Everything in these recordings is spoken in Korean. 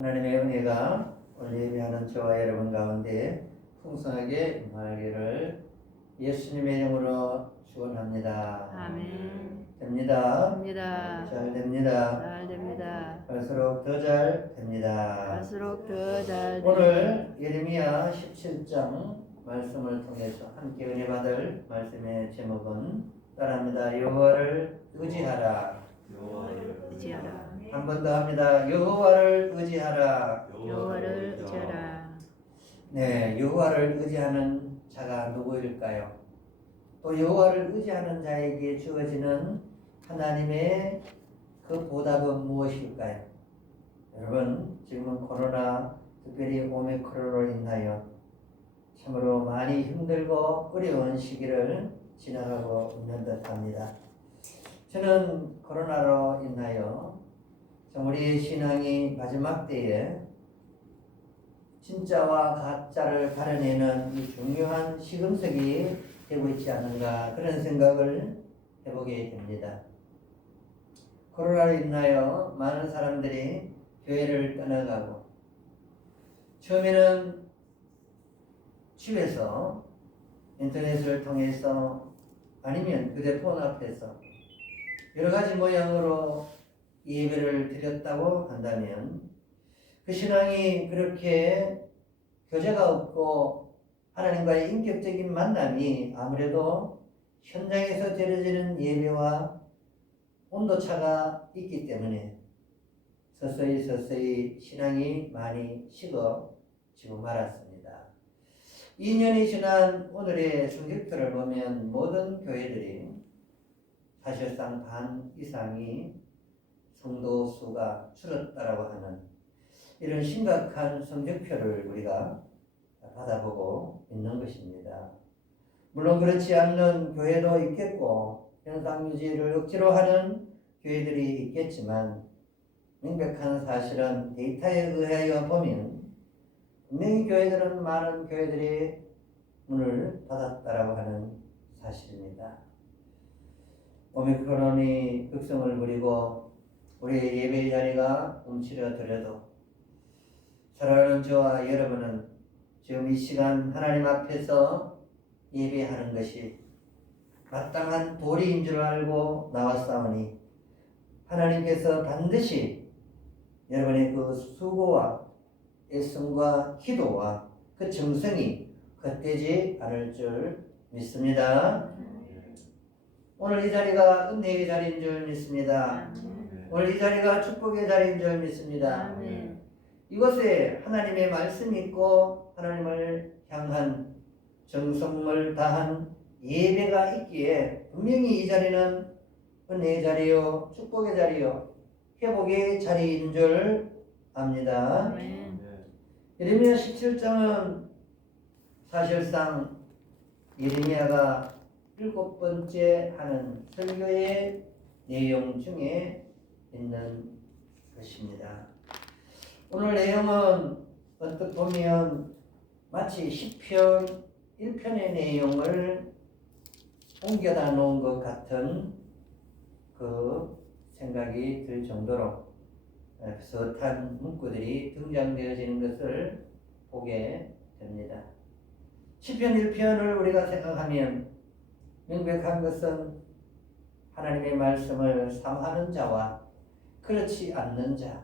하나님의 은혜가 오늘 예배하는 저와 여러분 가운데 풍성하게 임하기를 예수님의 이름으로 축원합니다. 아멘. 됩니다. 됩니다. 잘 됩니다. 잘 됩니다. 갈수록 더 잘 됩니다. 갈수록 더 잘 오늘 예레미야 17장 말씀을 통해서 함께 은혜 받을 말씀의 제목은 따라합니다. 여호와를 의지하라. 의지하라. 한 번 더 합니다. 여호와를 의지하라. 여호와를 의지하라. 네, 여호와를 의지하는 자가 누구일까요? 또 여호와를 의지하는 자에게 주어지는 하나님의 그 보답은 무엇일까요? 여러분, 지금은 코로나, 특별히 오미크론으로 인하여 참으로 많이 힘들고 어려운 시기를 지나가고 있는 듯합니다. 저는 코로나로 인하여 참 우리의 신앙이 마지막 때에 진짜와 가짜를 가려내는 이 중요한 시금석이 되고 있지 않은가 그런 생각을 해보게 됩니다. 코로나로 인하여 많은 사람들이 교회를 떠나가고 처음에는 집에서 인터넷을 통해서 아니면 휴대폰 앞에서 여러 가지 모양으로 예배를 드렸다고 한다면 그 신앙이 그렇게 교제가 없고 하나님과의 인격적인 만남이 아무래도 현장에서 드려지는 예배와 온도차가 있기 때문에 서서히 서서히 신앙이 많이 식어지고 말았습니다. 2년이 지난 오늘의 성적표를 보면 모든 교회들이 사실상 반 이상이 성도 수가 줄었다라고 하는 이런 심각한 성적표를 우리가 받아보고 있는 것입니다. 물론 그렇지 않는 교회도 있겠고 현상 유지를 억지로 하는 교회들이 있겠지만 명백한 사실은 데이터에 의하여 보면 분명히 교회들은 많은 교회들이 문을 닫았다라고 하는 사실입니다. 오미크론이 극성을 부리고 우리의 예배 자리가 움츠려들어도 사랑하는 저와 여러분은 지금 이 시간 하나님 앞에서 예배하는 것이 마땅한 도리인 줄 알고 나왔사오니 하나님께서 반드시 여러분의 그 수고와 애씀과 기도와 그 정성이 헛되지 않을 줄 믿습니다. 오늘 이 자리가 은혜의 자리인 줄 믿습니다. 오늘 이 자리가 축복의 자리인 줄 믿습니다. 아멘. 이곳에 하나님의 말씀이 있고 하나님을 향한 정성을 다한 예배가 있기에 분명히 이 자리는 은혜의 자리요 축복의 자리요 회복의 자리인 줄 압니다. 예레미야 17장은 사실상 예레미야가 일곱 번째 하는 설교의 내용 중에 있는 것입니다. 오늘 내용은 어떻게 보면 마치 10편 1편의 내용을 옮겨다 놓은 것 같은 그 생각이 들 정도로 비슷한 문구들이 등장되어지는 것을 보게 됩니다. 10편 1편을 우리가 생각하면 명백한 것은 하나님의 말씀을 삼하는 자와 그렇지 않는 자.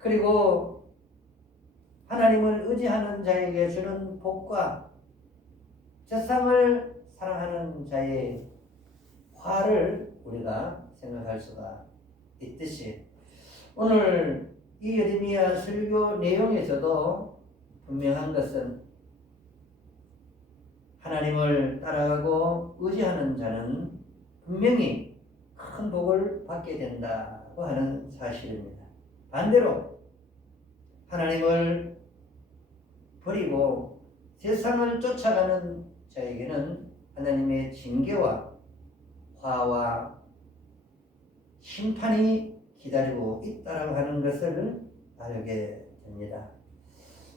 그리고 하나님을 의지하는 자에게 주는 복과 세상을 사랑하는 자의 화를 우리가 생각할 수가 있듯이 오늘 이 예레미야 설교 내용에서도 분명한 것은 하나님을 따라가고 의지하는 자는 분명히 큰 복을 받게 된다 고 하는 사실입니다. 반대로 하나님을 버리고 세상을 쫓아가는 자에게는 하나님의 징계와 화와 심판이 기다리고 있다라고 하는 것을 알게 됩니다.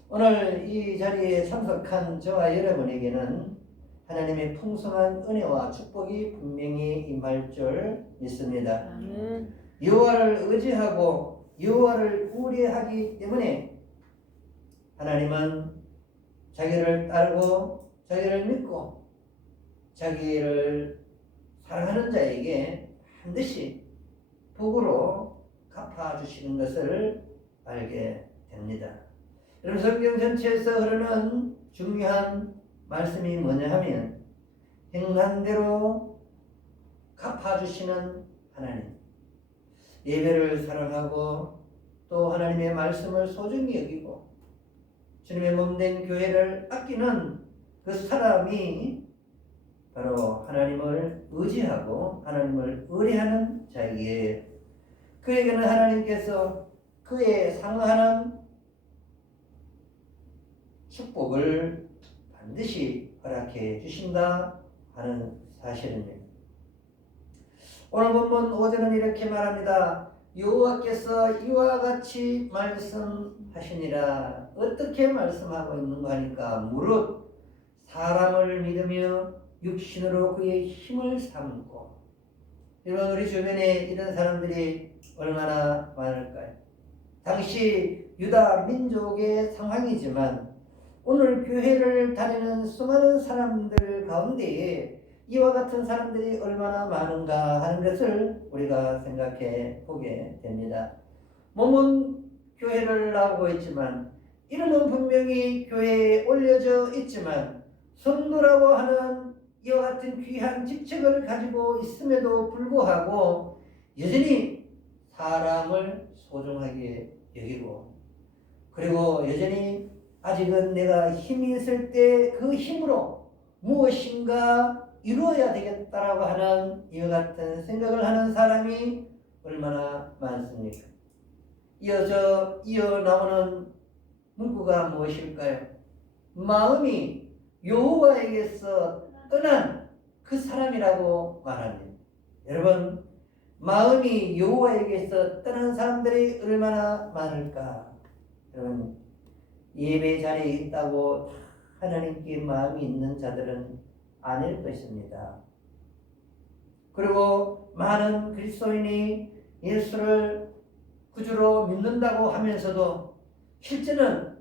오늘 이 자리에 참석한 저와 여러분에게는 하나님의 풍성한 은혜와 축복이 분명히 임할 줄 믿습니다. 아멘. 여호와를 의지하고 여호와를 우려하기 때문에 하나님은 자기를 따르고 자기를 믿고 자기를 사랑하는 자에게 반드시 복으로 갚아주시는 것을 알게 됩니다. 여러분 성경 전체에서 흐르는 중요한 말씀이 뭐냐 하면 행한 대로 갚아주시는 하나님 예배를 사랑하고 또 하나님의 말씀을 소중히 여기고 주님의 몸된 교회를 아끼는 그 사람이 바로 하나님을 의지하고 하나님을 의뢰하는 자이기에 그에게는 하나님께서 그에 상응하는 축복을 반드시 허락해 주신다 하는 사실입니다. 오늘 본문 5절은 이렇게 말합니다. 여호와께서 이와 같이 말씀하시니라 어떻게 말씀하고 있는가 하니까 무릇 사람을 믿으며 육신으로 그의 힘을 삼고 여러분 우리 주변에 이런 사람들이 얼마나 많을까요? 당시 유다 민족의 상황이지만 오늘 교회를 다니는 수많은 사람들 가운데에 이와 같은 사람들이 얼마나 많은가 하는 것을 우리가 생각해 보게 됩니다. 몸은 교회를 나오고 있지만 이름은 분명히 교회에 올려져 있지만 성도라고 하는 이와 같은 귀한 직책을 가지고 있음에도 불구하고 여전히 사람을 소중하게 여기고 그리고 여전히 아직은 내가 힘이 있을 때 그 힘으로 무엇인가 이루어야 되겠다라고 하는 이와 같은 생각을 하는 사람이 얼마나 많습니까? 이어져 이어 나오는 문구가 무엇일까요? 마음이 여호와에게서 떠난 그 사람이라고 말합니다. 여러분 마음이 여호와에게서 떠난 사람들이 얼마나 많을까? 여러분 예배 자리에 있다고 하나님께 마음이 있는 자들은 아닐 것입니다. 그리고 많은 그리스도인이 예수를 구주로 믿는다고 하면서도 실제는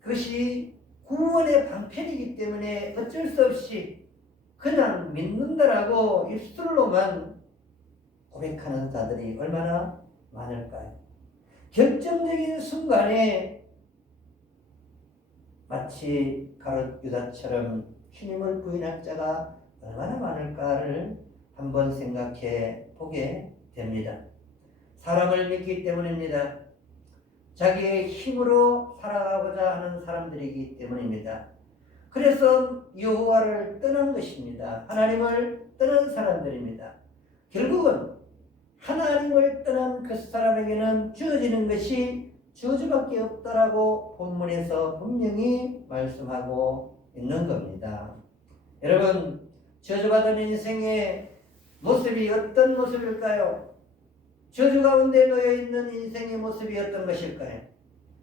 그것이 구원의 방편이기 때문에 어쩔 수 없이 그냥 믿는다라고 입술로만 고백하는 자들이 얼마나 많을까요? 결정적인 순간에 마치 가롯 유다처럼 주님을 부인할 자가 얼마나 많을까를 한번 생각해 보게 됩니다. 사람을 믿기 때문입니다. 자기의 힘으로 살아가고자 하는 사람들이기 때문입니다. 그래서 여호와를 떠난 것입니다. 하나님을 떠난 사람들입니다. 결국은 하나님을 떠난 그 사람에게는 주어지는 것이 저주밖에 없다라고 본문에서 분명히 말씀하고 있는 겁니다. 여러분, 저주받은 인생의 모습이 어떤 모습일까요? 저주 가운데 놓여 있는 인생의 모습이 어떤 것일까요?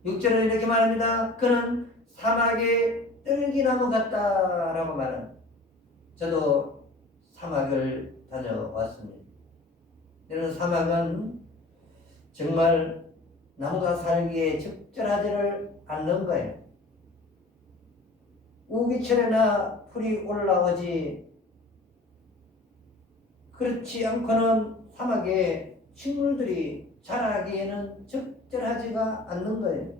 6절은 이렇게 말합니다. 그는 사막의 뜰기나무 같다라고 말합니다. 저도 사막을 다녀왔습니다. 이런 사막은 정말 나무가 살기에 적절하지를 않는 거예요. 우기철에나 풀이 올라오지 그렇지 않고는 사막에 식물들이 자라기에는 적절하지가 않는 거예요.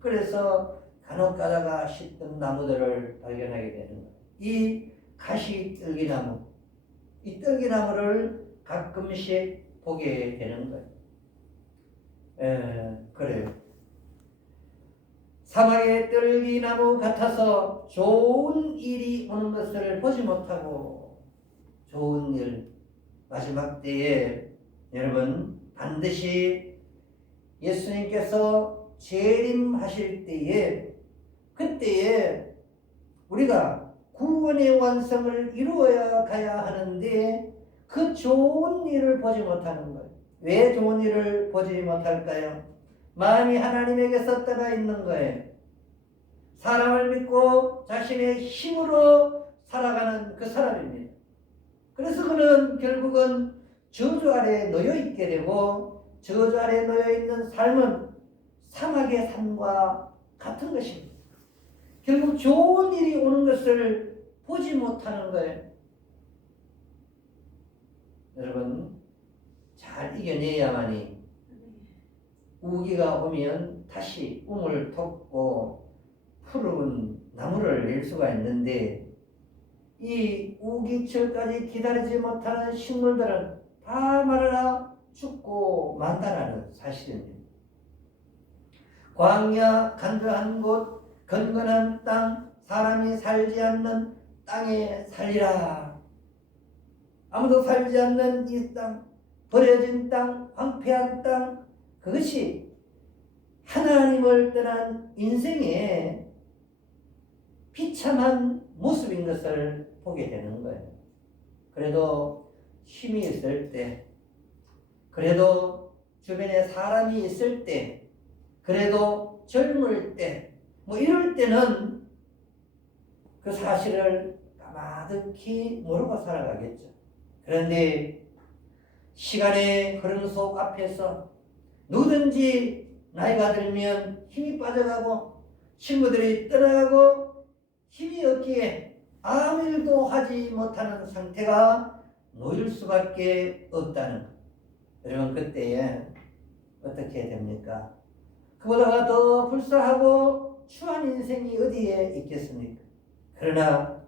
그래서 간혹 가다가 씻던 나무들을 발견하게 되는 거예요. 이 가시 뜰기나무, 이 뜰기나무를 가끔씩 보게 되는 거예요. 에, 그래요. 사막의 뜰기나무 같아서 좋은 일이 오는 것을 보지 못하고 좋은 일, 마지막 때에 여러분 반드시 예수님께서 재림하실 때에 그때에 우리가 구원의 완성을 이루어야 가야 하는데 그 좋은 일을 보지 못하는 거예요. 왜 좋은 일을 보지 못할까요? 마음이 하나님에게서 떠나 있는 거예요. 사람을 믿고 자신의 힘으로 살아가는 그 사람입니다. 그래서 그는 결국은 저주 아래 놓여 있게 되고 저주 아래 놓여 있는 삶은 사막의 삶과 같은 것입니다. 결국 좋은 일이 오는 것을 보지 못하는 거예요. 여러분 잘 이겨내야만이 우기가 오면 다시 움을 덮고 푸른 나무를 낼 수가 있는데 이 우기철까지 기다리지 못하는 식물들은 다 마르라 죽고 만다라는 사실입니다. 광야 간절한 곳 건건한 땅 사람이 살지 않는 땅에 살리라. 아무도 살지 않는 이 땅, 버려진 땅, 황폐한 땅, 그것이 하나님을 떠난 인생의 비참한 모습인 것을 보게 되는 거예요. 그래도 힘이 있을 때, 그래도 주변에 사람이 있을 때, 그래도 젊을 때, 뭐 이럴 때는 그 사실을 까마득히 모르고 살아가겠죠. 그런데 시간의 흐름 속 앞에서 누구든지 나이가 들면 힘이 빠져가고 친구들이 떠나가고 힘이 없기에 아무 일도 하지 못하는 상태가 놓일 수밖에 없다는 것. 여러분 그때에 어떻게 됩니까? 그보다가 더 불쌍하고 추한 인생이 어디에 있겠습니까? 그러나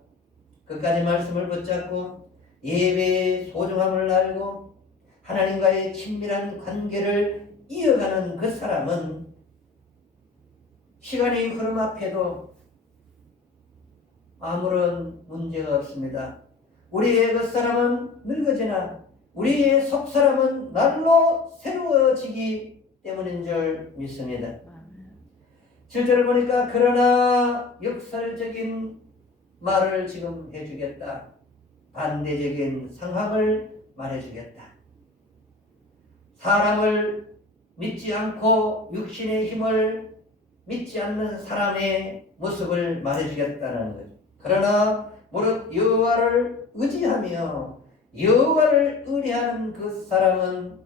끝까지 말씀을 붙잡고 예배의 소중함을 알고 하나님과의 친밀한 관계를 이어가는 그 사람은 시간의 흐름 앞에도 아무런 문제가 없습니다. 우리의 그 사람은 늙어지나 우리의 속 사람은 날로 새로워지기 때문인 줄 믿습니다. 7절을 보니까 그러나 역설적인 말을 지금 해주겠다. 반대적인 상황을 말해주겠다. 사람을 믿지 않고 육신의 힘을 믿지 않는 사람의 모습을 말해주겠다는 거죠. 그러나 무릇 여호와를 의지하며 여호와를 의뢰하는 그 사람은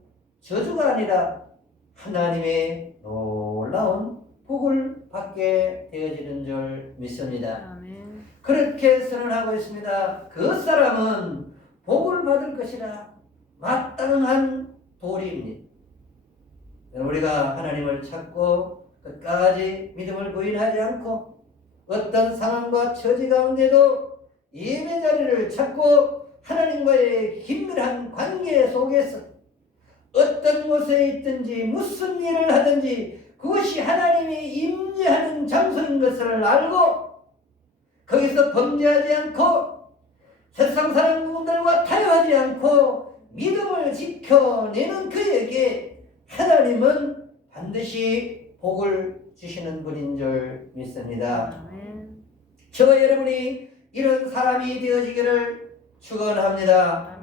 저주가 아니라 하나님의 놀라운 복을 받게 되어지는 줄 믿습니다. 아멘. 그렇게 선언하고 있습니다. 그 사람은 복을 받을 것이라 마땅한 도리입니다. 우리가 하나님을 찾고 끝까지 믿음을 부인하지 않고 어떤 상황과 처지 가운데도 예배 자리를 찾고 하나님과의 긴밀한 관계 속에서 어떤 곳에 있든지 무슨 일을 하든지 그것이 하나님이 임재하는 장소인 것을 알고 거기서 범죄하지 않고 세상 사람들과 타협하지 않고 믿음을 지켜내는 그에게 하나님은 반드시 복을 주시는 분인 줄 믿습니다. 아멘. 저와 여러분이 이런 사람이 되어지기를 축원합니다.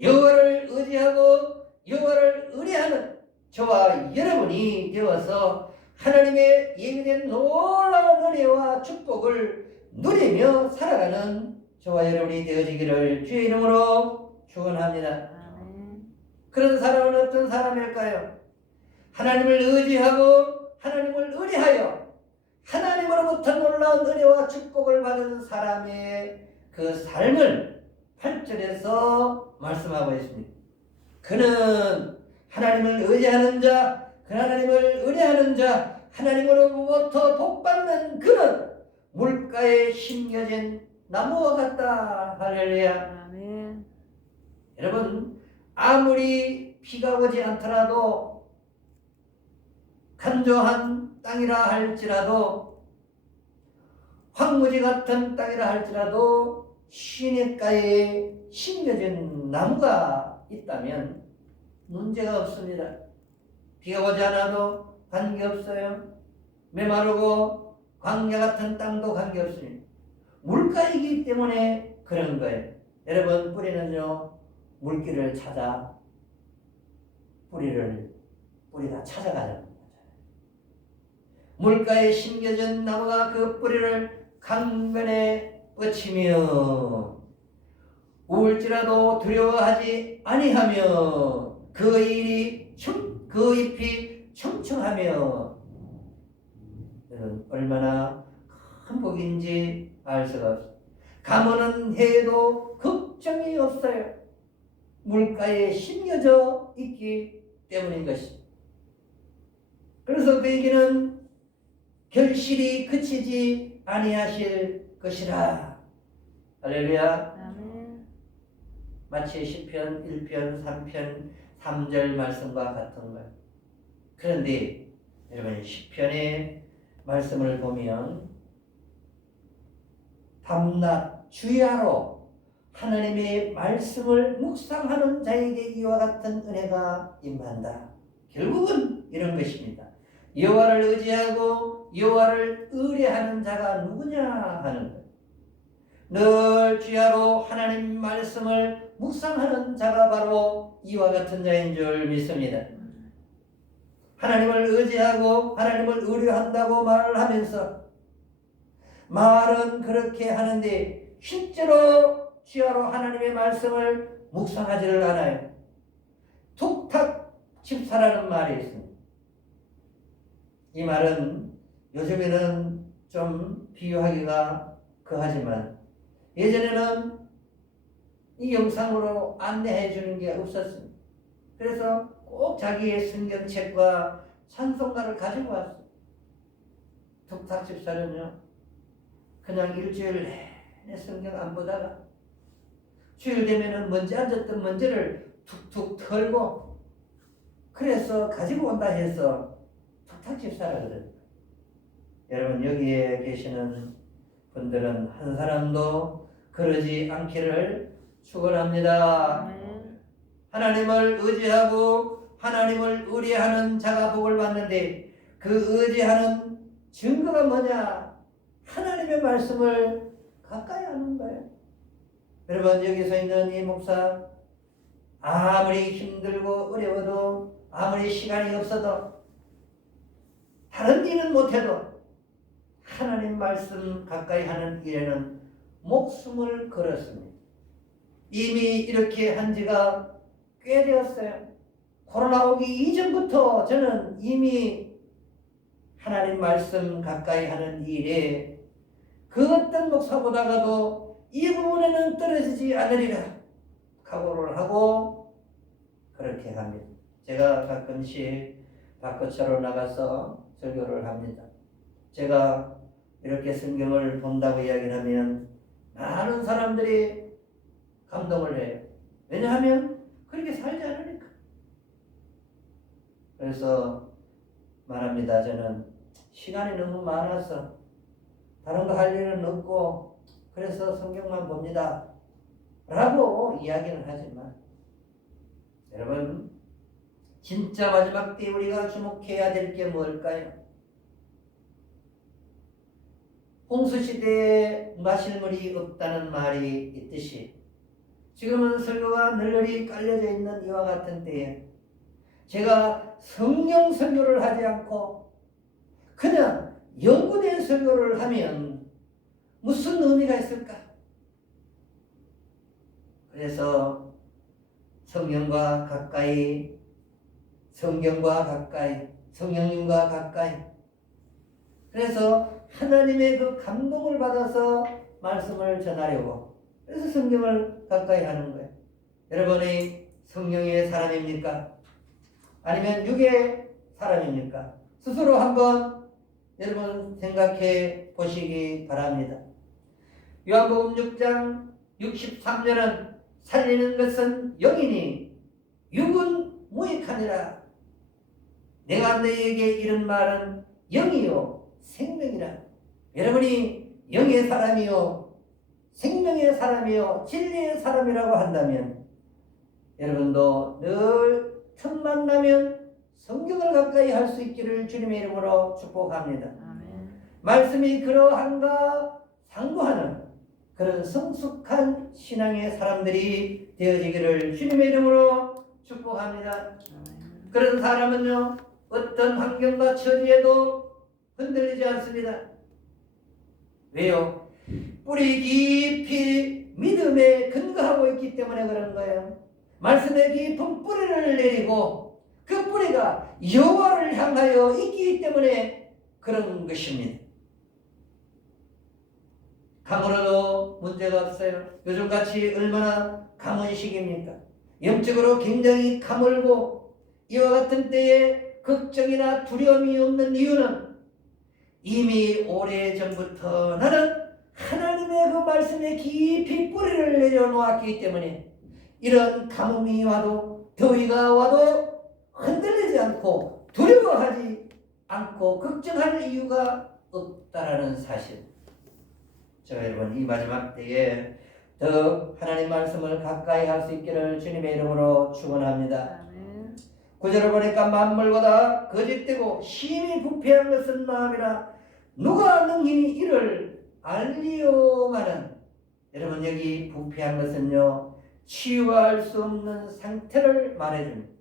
여호와를 의지하고 여호와를 의뢰하는 저와 여러분이 되어서 하나님의 예비된 놀라운 은혜와 축복을 누리며 살아가는 저와 여러분이 되어지기를 주의 이름으로 축원합니다. 그런 사람은 어떤 사람일까요? 하나님을 의지하고 하나님을 의뢰하여 하나님으로부터 놀라운 은혜와 축복을 받은 사람의 그 삶을 8절에서 말씀하고 있습니다. 그는 하나님을 의지하는 자, 그 하나님을 의뢰하는 자, 하나님으로부터 복받는 그는 물가에 심겨진 나무와 같다. 할렐루야. 아멘. 여러분 아무리 비가 오지 않더라도 간조한 땅이라 할지라도 황무지 같은 땅이라 할지라도 시냇가에 심겨진 나무가 있다면 문제가 없습니다. 비가 오지 않아도 관계없어요. 메마르고 광야 같은 땅도 관계없습니다. 물가이기 때문에 그런 거예요. 여러분 뿌리는요 물길을 찾아 뿌리를 뿌리가 찾아가는. 물가에 심겨진 나무가 그 뿌리를 강변에 뻗치며 울지라도 두려워하지 아니하며 그 일이 청, 그 잎이 청청하며 이는 얼마나 큰 복인지 알 수가 없어요. 가문은 해도 걱정이 없어요. 물가에 심겨져 있기 때문인 것입니다. 그래서 그에게는 결실이 그치지 아니하실 것이라. 할렐루야. 아멘. 마치 시편 1편, 3편, 3절 말씀과 같은 거예요. 그런데 여러분 시편의 말씀을 보면 밤낮 주야로 하나님의 말씀을 묵상하는 자에게 이와 같은 은혜가 임한다. 결국은 이런 것입니다. 여호와를 의지하고 여호와를 의뢰하는 자가 누구냐 하는 거예요. 늘 주야로 하나님 말씀을 묵상하는 자가 바로 이와 같은 자인 줄 믿습니다. 하나님을 의지하고 하나님을 의뢰한다고 말을 하면서 말은 그렇게 하는데 실제로 주야로 하나님의 말씀을 묵상하지를 않아요. 툭탁 집사라는 말이 있습니다. 이 말은 요즘에는 좀 비유하기가 그하지만 예전에는 이 영상으로 안내해 주는 게 없었습니다. 그래서 꼭 자기의 성경책과 찬송가를 가지고 왔어요. 툭탁 집사는요, 그냥 일주일 내내 성경 안 보다가 주일 되면은 먼지 앉았던 먼지를 툭툭 털고 그래서 가지고 온다 해서 툭탁 집사라 그래요. 여러분 여기에 계시는 분들은 한 사람도 그러지 않기를 축원합니다. 하나님을 의지하고 하나님을 의뢰하는 자가 복을 받는데 그 의지하는 증거가 뭐냐? 하나님의 말씀을 가까이 하는 거예요. 여러분 여기서 있는 이 목사 아무리 힘들고 어려워도 아무리 시간이 없어도 다른 일은 못해도 하나님 말씀 가까이 하는 일에는 목숨을 걸었습니다. 이미 이렇게 한 지가 꽤 되었어요. 코로나 오기 이전부터 저는 이미 하나님 말씀 가까이 하는 일에 그 어떤 목사보다가도 이 부분에는 떨어지지 않으리라 각오를 하고 그렇게 합니다. 제가 가끔씩 바깥으로 나가서 설교를 합니다. 제가 이렇게 성경을 본다고 이야기를 하면 많은 사람들이 감동을 해요. 왜냐하면 그렇게 살지 않으니까. 그래서 말합니다. 저는 시간이 너무 많아서 다른 거 할 일은 없고 그래서 성경만 봅니다. 라고 이야기는 하지만 여러분 진짜 마지막 때 우리가 주목해야 될 게 뭘까요? 홍수 시대에 마실 물이 없다는 말이 있듯이 지금은 설교가 널널이 깔려져 있는 이와 같은 때에 제가 성경 설교를 하지 않고 그냥 연구된 설교를 하면 무슨 의미가 있을까? 그래서 성경과 가까이, 성경과 가까이, 성령님과 가까이. 그래서 하나님의 그 감동을 받아서 말씀을 전하려고. 그래서 성경을 가까이 하는 거예요. 여러분이 성령의 사람입니까? 아니면 육의 사람입니까? 스스로 한번 여러분 생각해 보시기 바랍니다. 요한복음 6장 63절은 살리는 것은 영이니 육은 무익하니라. 내가 너에게 이런 말은 영이요 생명이라. 여러분이 영의 사람이요 생명의 사람이요 진리의 사람이라고 한다면 여러분도 늘 틈 만 나면 성경을 가까이 할 수 있기를 주님의 이름으로 축복합니다. 아멘. 말씀이 그러한가 상고하는 그런 성숙한 신앙의 사람들이 되어지기를 주님의 이름으로 축복합니다. 그런 사람은요 어떤 환경과 처지에도 흔들리지 않습니다. 왜요? 뿌리 깊이 믿음에 근거하고 있기 때문에 그런 거예요. 말씀의 깊은 뿌리를 내리고 그 뿌리가 여호와를 향하여 있기 때문에 그런 것입니다. 가물어도 문제가 없어요. 요즘같이 얼마나 가문 시기입니까? 영적으로 굉장히 가물고 이와 같은 때에 걱정이나 두려움이 없는 이유는 이미 오래전부터 나는 하나님의 그 말씀에 깊이 뿌리를 내려놓았기 때문에 이런 가뭄이 와도 더위가 와도 흔들리지 않고 두려워하지 않고 걱정할 이유가 없다라는 사실. 저 여러분 이 마지막 때에 더 하나님 말씀을 가까이 할 수 있기를 주님의 이름으로 축원합니다. 구절을 보니까 만물보다 거짓되고 심히 부패한 것은 마음이라 누가 능히 이를 알리오마는 여러분 여기 부패한 것은요 치유할 수 없는 상태를 말해줍니다.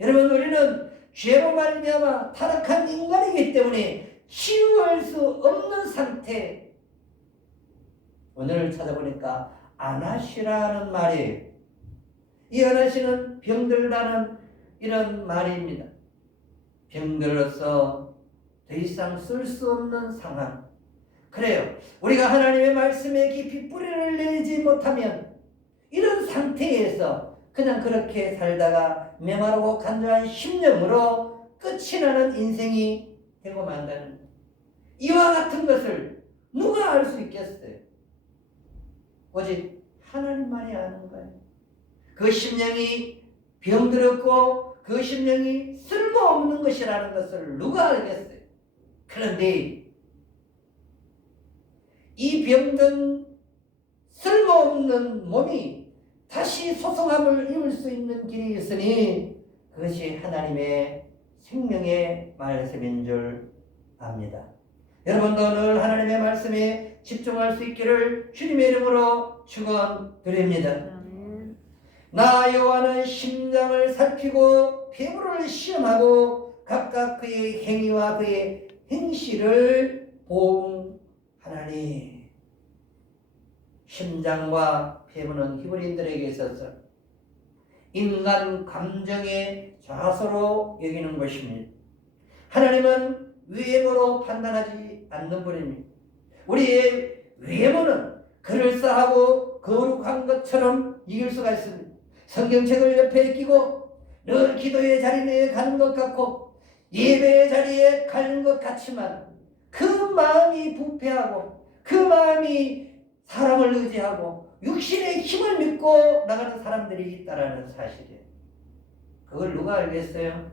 여러분 우리는 죄로 말미암아 타락한 인간이기 때문에 치유할 수 없는 상태. 오늘 찾아보니까 아나시라는 말이에요. 이 아나시는 병들다는 이런 말입니다. 병들어서 더 이상 쓸 수 없는 상황. 그래요. 우리가 하나님의 말씀에 깊이 뿌리를 내지 못하면 이런 상태에서 그냥 그렇게 살다가 메마르고 간절한 심령으로 끝이 나는 인생이 되고 만다는 이와 같은 것을 누가 알 수 있겠어요? 오직 하나님만이 아는 거예요. 그 심령이 병들었고 그 심령이 쓸모없는 것이라는 것을 누가 알겠어요? 그런데 이 병든 쓸모없는 몸이 다시 소성함을 입을 수 있는 길이 있으니 그것이 하나님의 생명의 말씀인 줄 압니다. 여러분도 늘 하나님의 말씀에 집중할 수 있기를 주님의 이름으로 축원드립니다. 나 여호와는 심장을 살피고 피부를 시험하고 각각 그의 행위와 그의 행실을 보응하나니 심장과 피부는 히브리인들에게 있어서 인간 감정의 좌소로 여기는 것입니다. 하나님은 외모로 판단하지 않는 분입니다. 우리의 외모는 그럴싸하고 거룩한 것처럼 이길 수가 있습니다. 성경책을 옆에 끼고 늘 기도의 자리에 가는 것 같고 예배의 자리에 가는 것 같지만 그 마음이 부패하고 그 마음이 사람을 의지하고 육신의 힘을 믿고 나가는 사람들이 있다라는 사실이에요. 그걸 누가 알겠어요?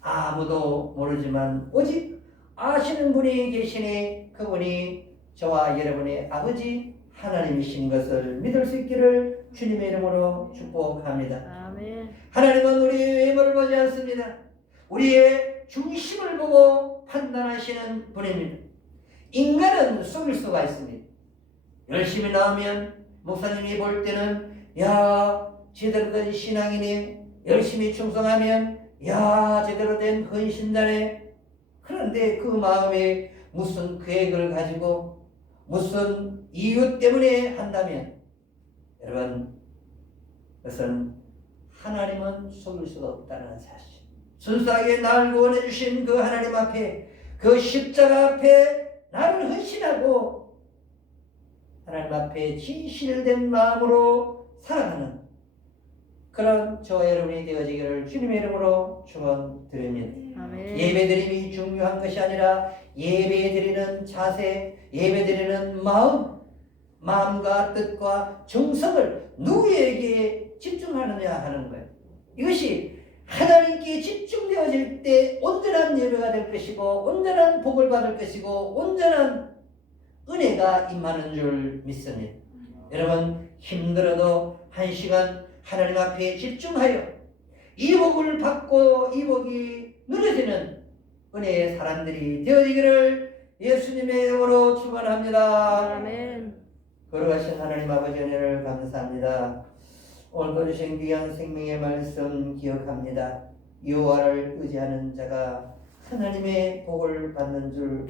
아무도 모르지만 오직 아시는 분이 계시니 그분이 저와 여러분의 아버지 하나님이신 것을 믿을 수 있기를 주님의 이름으로 축복합니다. 아멘. 하나님은 우리의 외모를 보지 않습니다. 우리의 중심을 보고 판단하시는 분입니다. 인간은 속일 수가 있습니다. 열심히 나오면 목사님이 볼 때는 야 제대로 된 신앙이네 열심히 충성하면 야 제대로 된 헌신자네 그런데 그 마음에 무슨 계획을 가지고 무슨 이유 때문에 한다면 여러분 그것은 하나님은 속일 수가 없다는 사실. 순수하게 나를 구원해 주신 그 하나님 앞에 그 십자가 앞에 나를 헌신하고 하나님 앞에 진실된 마음으로 살아가는 그런 저와 여러분이 되어지기를 주님의 이름으로 축원드립니다. 예배드림이 중요한 것이 아니라 예배드리는 자세, 예배드리는 마음, 마음과 뜻과 정성을 누구에게 집중하느냐 하는 거예요. 이것이 하나님께 집중되어질 때 온전한 예배가 될 것이고 온전한 복을 받을 것이고 온전한 은혜가 임하는 줄 믿습니다. 여러분 힘들어도 한 시간 하나님 앞에 집중하여 이 복을 받고 이 복이 누려지는 은혜의 사람들이 되어지기를 예수님의 이름으로 축원합니다. 아멘. 걸어가신 하나님 아버지 은혜를 감사합니다. 오늘 거주신 귀한 생명의 말씀 기억합니다. 여호와를 의지하는 자가 하나님의 복을 받는 줄